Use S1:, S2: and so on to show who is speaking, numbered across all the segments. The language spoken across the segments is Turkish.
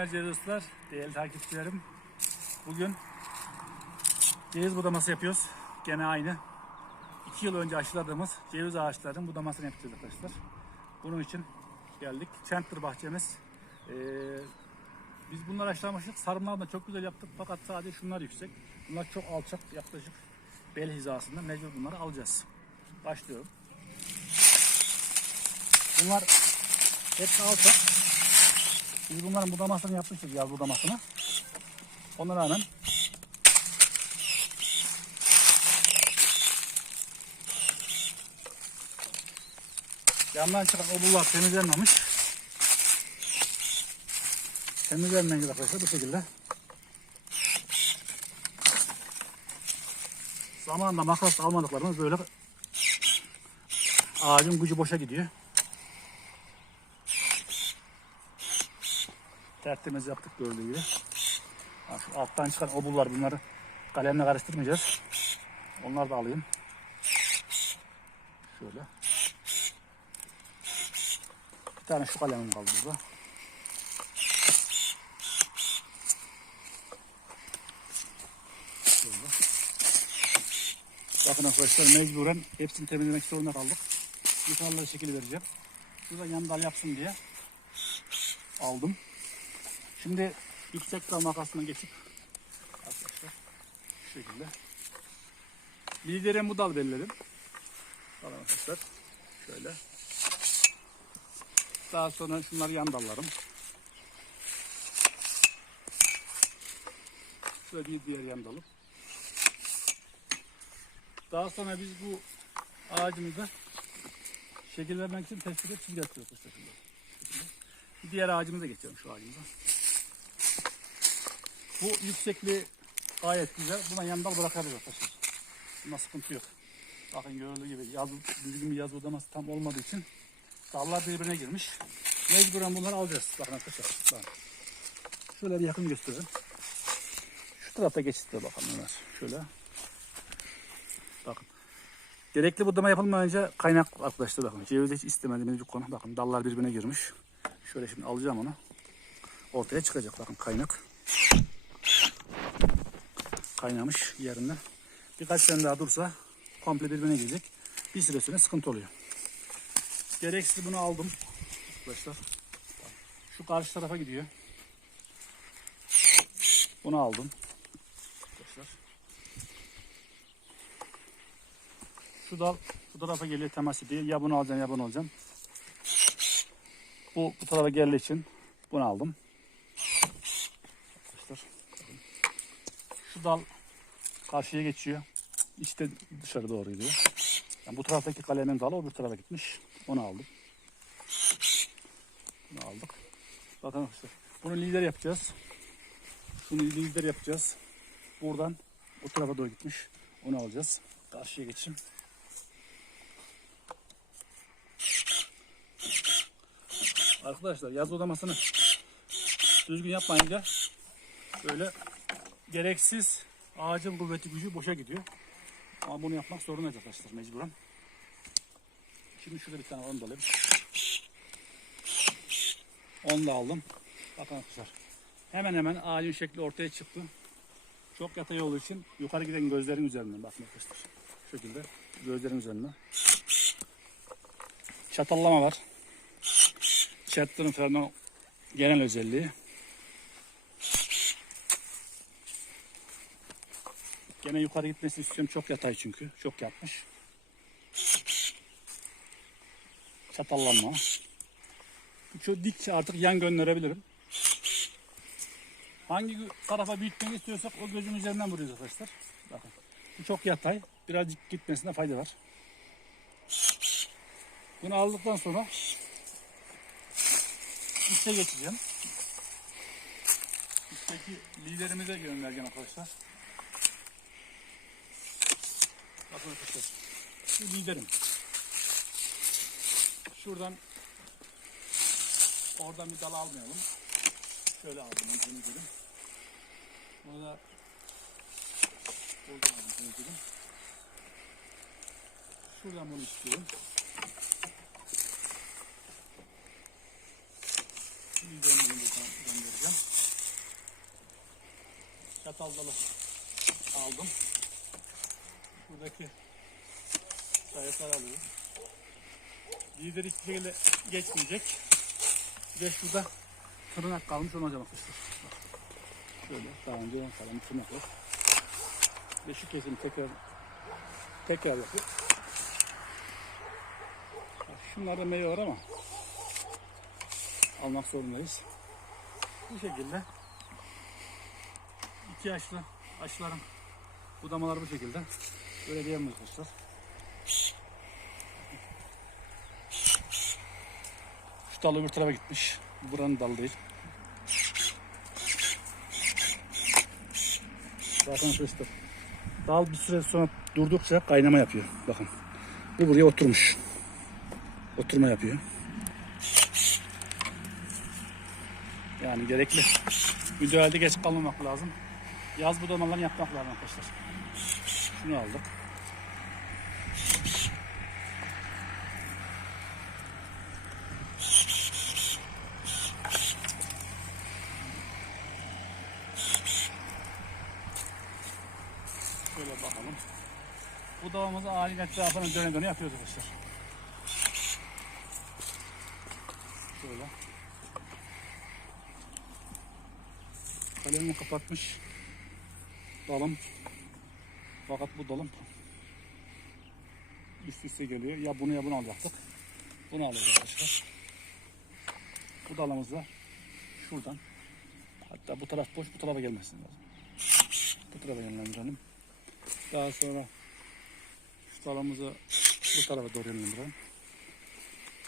S1: Merhaba dostlar, değerli takipçilerim. Bugün ceviz budaması yapıyoruz. Gene aynı. İki yıl önce aşıladığımız ceviz ağaçlarının budamasını yapacağız arkadaşlar. Bunun için geldik. Center bahçemiz. Ee, biz bunları aşılamıştık. Sarımlar da çok güzel yaptık. Fakat sadece şunlar yüksek. Bunlar çok alçak. Yaklaşık bel hizasında. Mecbur bunları alacağız. Başlıyorum. Bunlar hepsi alçak. Biz bunların budamasını yapmıştık yaz budamasını. Ona rağmen yandan çıkan obullar temizlenmemiş. Temizlenmeyince arkadaşlar bu şekilde. Zamanında makas almadıklarımız böyle ağacın gücü boşa gidiyor. Tertemiz yaptık gördüğü gibi. Şu alttan çıkan obullar bunları kalemle karıştırmayacağız. Onları da alayım. Şöyle. Bir tane şu kalemim kaldı burada. Şöyle. Bakın arkadaşlar mecburen hepsini temizlemek zorunda kaldık. Yukarılara şekil vereceğim. Şurada yan dal yapsın diye aldım. Şimdi yüksek dal makasına geçip arkadaşlar şu şekilde liderin bu dal belirledim. Tamam arkadaşlar şöyle. Daha sonra şunlar yan dallarım. Şöyle bir diğer yan dalım. Daha sonra biz bu ağacımızı şekil vermek için test edip çizgi atıyoruz bu şekilde. Diğer ağacımıza geçiyorum şu ağacımıza. Bu yüksekliği gayet güzel. Buna yan dal bırakabiliriz arkadaşlar. Buna sıkıntı yok. Bakın görüldüğü gibi yaz, düzgün bir yaz budaması tam olmadığı için dallar birbirine girmiş. Mecburen bunları alacağız. Bakın arkadaşlar. Bakın. Şöyle bir yakın göstereyim. Şu tarafta geçitte bakalım bunlar. Şöyle. Bakın. Gerekli budama yapılmayınca kaynak arkadaşlar bakın. Ceviz hiç istemediğimiz bir konu. Bakın dallar birbirine girmiş. Şöyle şimdi alacağım onu. Ortaya çıkacak bakın kaynak. Kaynamış yerinde. Birkaç sene daha dursa komple birbirine girecek. Bir süre sonra sıkıntı oluyor. Gereksiz bunu aldım. Arkadaşlar. Şu karşı tarafa gidiyor. Bunu aldım. Arkadaşlar. Şu dal bu tarafa geliyor temas ediyor. Ya bunu alacağım ya bunu alacağım. Bu bu tarafa geldiği için bunu aldım. Şu dal karşıya geçiyor. İşte dışarı doğru gidiyor. Yani bu taraftaki kalemin dalı öbür tarafa gitmiş. Onu aldım. Bunu aldık. Bakın arkadaşlar. Bunu lider yapacağız. Şunu lider yapacağız. Buradan o tarafa doğru gitmiş. Onu alacağız. Karşıya geçeyim. Arkadaşlar yaz odamasını düzgün yapmayınca böyle gereksiz ağacın kuvveti gücü boşa gidiyor. Ama bunu yapmak zorundayız arkadaşlar mecburen. Şimdi şurada bir tane onu da alayım. Onu da aldım. Bakın arkadaşlar. Hemen hemen ağacın şekli ortaya çıktı. Çok yatay olduğu için yukarı giden gözlerin üzerinden bakın arkadaşlar. Şu şekilde gözlerin üzerinden. Çatallama var. Chatter'ın falan genel özelliği. Gene yukarı gitmesini istiyorum. Çok yatay çünkü. Çok yatmış. Çatallanma. Şu dik artık yan gönderebilirim. Hangi tarafa büyütmeni istiyorsak o gözün üzerinden vuruyoruz arkadaşlar. Bakın. Bu çok yatay. Birazcık gitmesine fayda var. Bunu aldıktan sonra üste geçeceğim. Üstteki liderimize göndereceğim arkadaşlar. Bakın arkadaşlar. Şu liderim. Şuradan oradan bir dal almayalım. Şöyle aldım onu dedim. Bunu da buradan aldım dedim. Şuradan bunu istiyorum. Liderimi buradan göndereceğim. dal dalı aldım. Buradaki sayıklar alıyorum. Lider hiçbir şekilde geçmeyecek. Bir de şurada tırnak kalmış ona arkadaşlar. Bak. Şöyle daha önce kalan tırnak var. Ve şu kesimi tekrar tekrar yapıyor. Bak Şunlarda meyve var ama almak zorundayız. Bu şekilde iki yaşlı aşıların budamaları bu şekilde. Böyle diyelim arkadaşlar. Şu dal öbür tarafa gitmiş. Bu Buranın dalı değil. Bakın arkadaşlar. Dal bir süre sonra durdukça kaynama yapıyor. Bakın. Bu buraya oturmuş. Oturma yapıyor. Yani gerekli. Müdahalede geç kalmamak lazım. Yaz budamalarını yapmak lazım arkadaşlar. Şunu aldık. Şöyle bakalım. Bu davamızı ağacın etrafını döne döne yapıyoruz arkadaşlar. Şöyle. Kalemimi kapatmış. Dalım. Fakat bu dalım üst üste geliyor. Ya bunu ya bunu alacaktık. Bunu alacağız arkadaşlar. Bu dalımız da şuradan. Hatta bu taraf boş, bu tarafa gelmesin lazım. Bu tarafa yönlendirelim. Daha sonra şu dalımızı bu tarafa doğru yönlendirelim.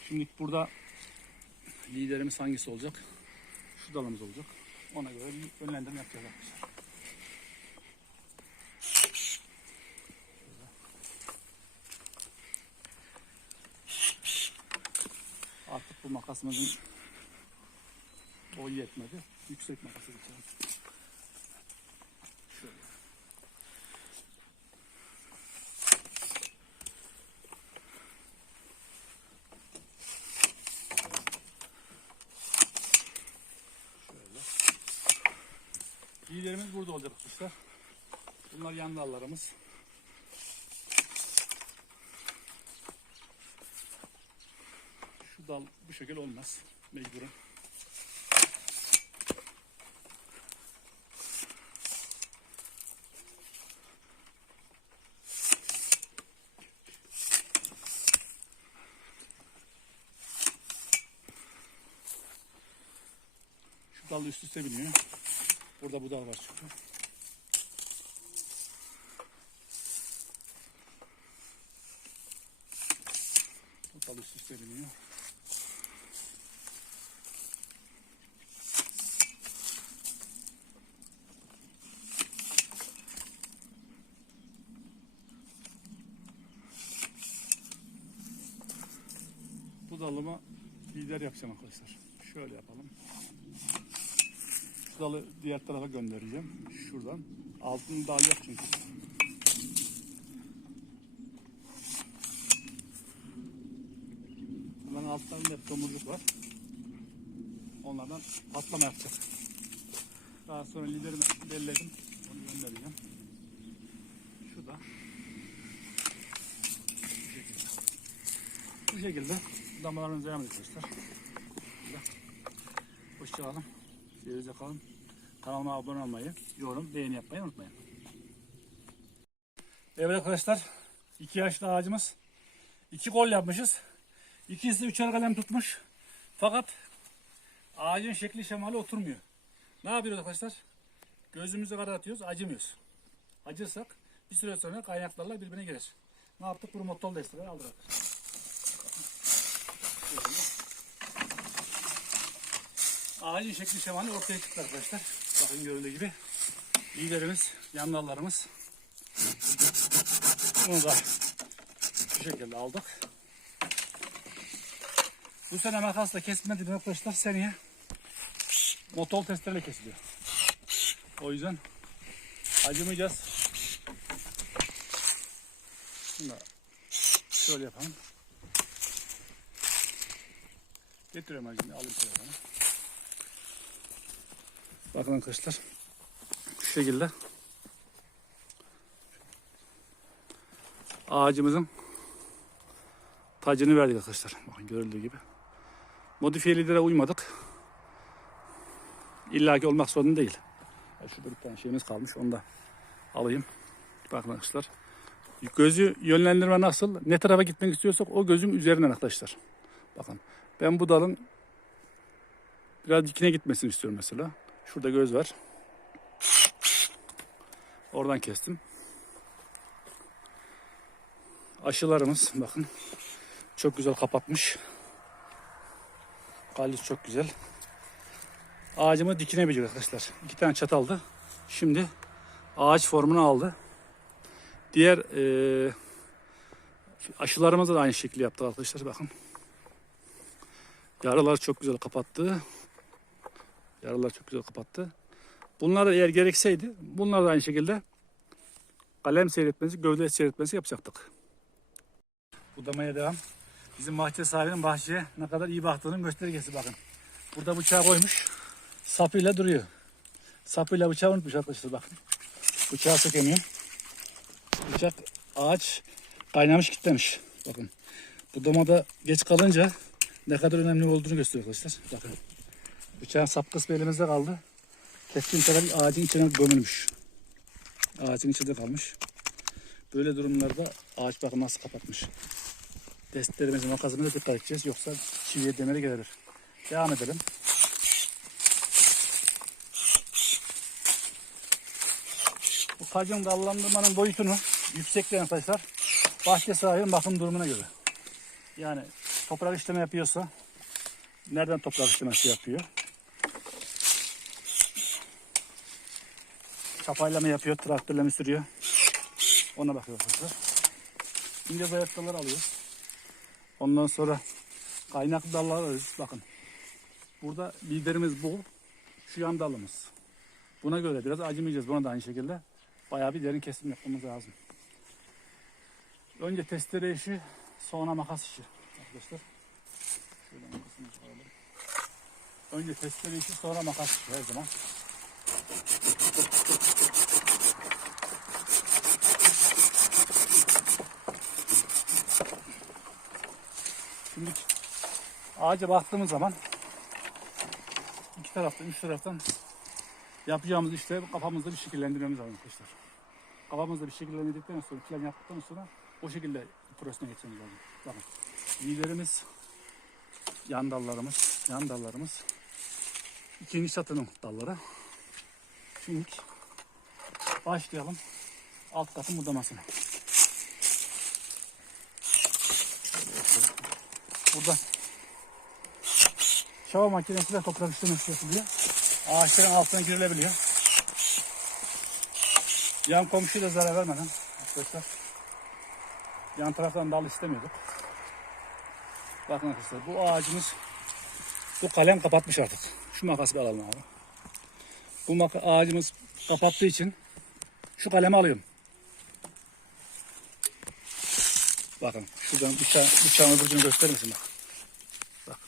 S1: Şimdi burada liderimiz hangisi olacak? Şu dalımız olacak. Ona göre bir yönlendirme yapacağız arkadaşlar. Makasımızın boyu yetmedi. Yüksek makası geçelim. Şöyle. Şöyle. İyilerimiz burada olacak arkadaşlar. Bunlar yan dallarımız. Dal bu şekilde olmaz. Mecburen. Şu dal üst üste biniyor. Burada bu dal var çünkü. Dal üst üste biniyor. Dalıma lider yapacağım arkadaşlar. Şöyle yapalım. Şu dalı diğer tarafa göndereceğim. Şuradan. Altın dal yok çünkü. Hemen altlarında hep tomurcuk var. Onlardan patlama yapacak. Daha sonra liderimi belledim. Onu göndereceğim. Şu da. Bu şekilde. Bu şekilde devam ediyoruz arkadaşlar. Hoşçakalın. Sevgiyle kalın. Kanalıma abone olmayı, yorum, beğeni yapmayı unutmayın. Evet arkadaşlar. iki yaşlı ağacımız. iki kol yapmışız. İkisi üçer kalem tutmuş. Fakat ağacın şekli şemali oturmuyor. Ne yapıyoruz arkadaşlar? Gözümüzü karartıyoruz, acımıyoruz. Acırsak bir süre sonra kaynaklarla birbirine girer. Ne yaptık? Kuru mottol desteği aldık. Ağacın şekli şemali ortaya çıktı arkadaşlar. Bakın görüldüğü gibi. Liderimiz, yan dallarımız. Bunu da bu şekilde aldık. Bu sene makasla kesme dedim arkadaşlar seneye motor testereyle kesiliyor. O yüzden acımayacağız. Da şöyle yapalım. Getiriyorum acını alayım telefonu. Bakın arkadaşlar. Şu şekilde. Ağacımızın tacını verdik arkadaşlar. Bakın görüldüğü gibi. Modifiyelilere uymadık. İlla ki olmak zorunda değil. Ya Şurada bir tane şeyimiz kalmış. Onu da alayım. Bakın arkadaşlar. Gözü yönlendirme nasıl? Ne tarafa gitmek istiyorsak o gözün üzerinden arkadaşlar. Bakın. Ben bu dalın biraz dikine gitmesini istiyorum mesela. Şurada göz var. Oradan kestim. Aşılarımız bakın. Çok güzel kapatmış. Kalis çok güzel. Ağacımı dikine bilecek arkadaşlar. İki tane çataldı. Şimdi ağaç formunu aldı. Diğer eee aşılarımızı da aynı şekilde yaptık arkadaşlar. Bakın. Yaralar çok güzel kapattı. Yaralar çok güzel kapattı. Bunlar da eğer gerekseydi bunlar da aynı şekilde kalem seyretmesi, gövde seyretmesi yapacaktık. Budamaya devam. Bizim bahçe sahibinin bahçeye ne kadar iyi baktığının göstergesi bakın. Burada bıçağı koymuş. Sapıyla duruyor. Sapıyla bıçağı unutmuş arkadaşlar bakın. Bıçağı sökemiyor. Bıçak ağaç kaynamış gitmemiş. Bakın. Budamada geç kalınca ne kadar önemli olduğunu gösteriyor arkadaşlar. Bakın. Bıçağın sap kısmı elimizde kaldı. Keskin tarafı ağacın içine gömülmüş. Ağacın içinde kalmış. Böyle durumlarda ağaç bakın nasıl kapatmış. Destlerimizi, makasımıza dikkat edeceğiz. Yoksa çiviye demiri gelir. Devam edelim. Bu kacın dallandırmanın boyutunu yüksekliğini arkadaşlar bahçe sahibinin bakım durumuna göre. Yani toprak işleme yapıyorsa nereden toprak işlemesi yapıyor? Çapayla mı yapıyor, traktörle mi sürüyor? Ona bakıyor arkadaşlar. İnce boyatlılar alıyoruz. Ondan sonra kaynaklı dallar alıyoruz. Bakın. Burada liderimiz bu. Şu yan dalımız. Buna göre biraz acımayacağız. Buna da aynı şekilde. Bayağı bir derin kesim yapmamız lazım. Önce testere işi, sonra makas işi. Arkadaşlar. Şöyle makasımızı alalım. Önce testere işi, sonra makas işi her zaman. Şimdi ağaca baktığımız zaman iki taraftan, üç taraftan yapacağımız işleri kafamızda bir şekillendirmemiz lazım arkadaşlar. Kafamızda bir şekillendirdikten sonra, plan yaptıktan sonra o şekilde prosesine geçmemiz lazım. Bakın, liderimiz, yan dallarımız, yan dallarımız, ikinci çatının dalları. Şimdi başlayalım alt katın budamasına. Burada şava makinesiyle toprak işlemesi yapılıyor. Ağaçların altına girilebiliyor. Yan komşuya da zarar vermeden arkadaşlar. Yan taraftan dal istemiyorduk. Bakın arkadaşlar bu ağacımız bu kalem kapatmış artık. Şu makası alalım abi. Bu maka ağacımız kapattığı için şu kalemi alıyorum. Bakın şuradan bıçağın, bıçağın öbür ucunu gösterir misin bak. Bak.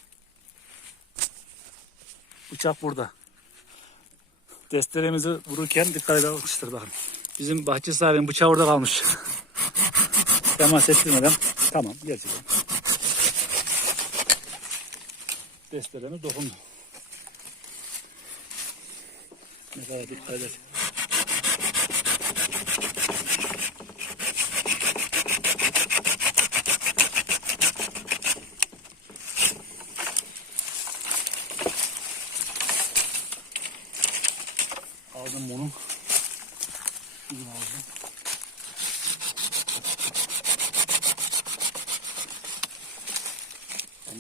S1: Bıçak burada. Testeremizi vururken dikkat arkadaşlar bakın. Bizim bahçe sahibinin bıçağı orada kalmış. Temas ettirmeden. Tamam gerçekten. Testeremiz dokundu. Ne kadar dikkat edin. Aldım bunu. Şunu aldım.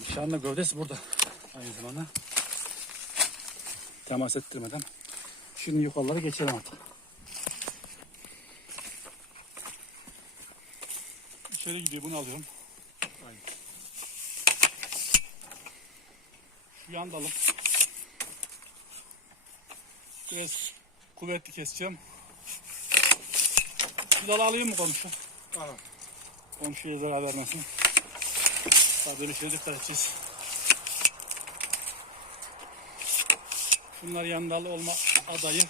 S1: Nişanla gövdesi burada. Aynı zamanda. Temas ettirmeden. Şimdi yukarılara geçelim artık. İçeri gidiyor bunu alıyorum. Aynen. Şu yan dalıp biraz kuvvetli keseceğim. Şu dalı alayım mı komşu?
S2: Al.
S1: Komşuya zarar vermesin. Tabii böyle şey dikkat edeceğiz. Bunlar yan dal olma adayı.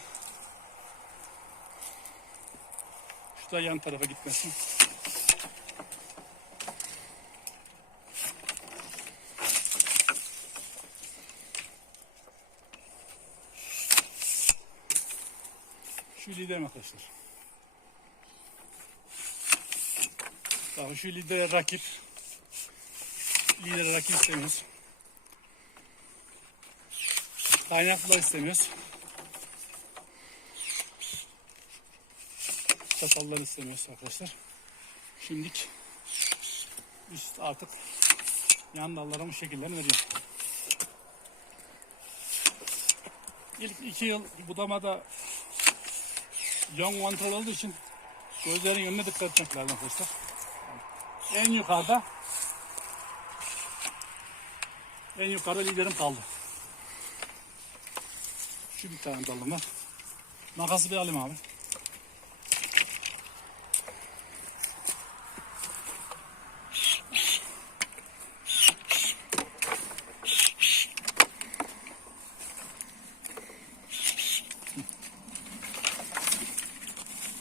S1: da yan tarafa gitmesin. Şu liderim arkadaşlar. Bakın şu lidere rakip. Lidere rakip istemiyoruz. Kaynaklı istemiyoruz. Çatalları istemiyoruz arkadaşlar. Şimdilik üst artık yan dallara bu şekillerini veriyor. İlk iki yıl budamada young kontrol olduğu için gözlerin önüne dikkat etmek lazım arkadaşlar. En yukarıda en yukarıda liderim kaldı. Şu bir tane dalım var. Makası bir alayım abi.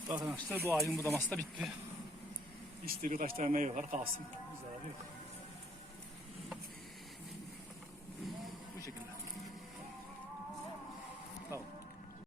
S1: Bakın arkadaşlar bu ayın budaması da bitti. İşte birkaç tane meyve var kalsın. Zararı yok.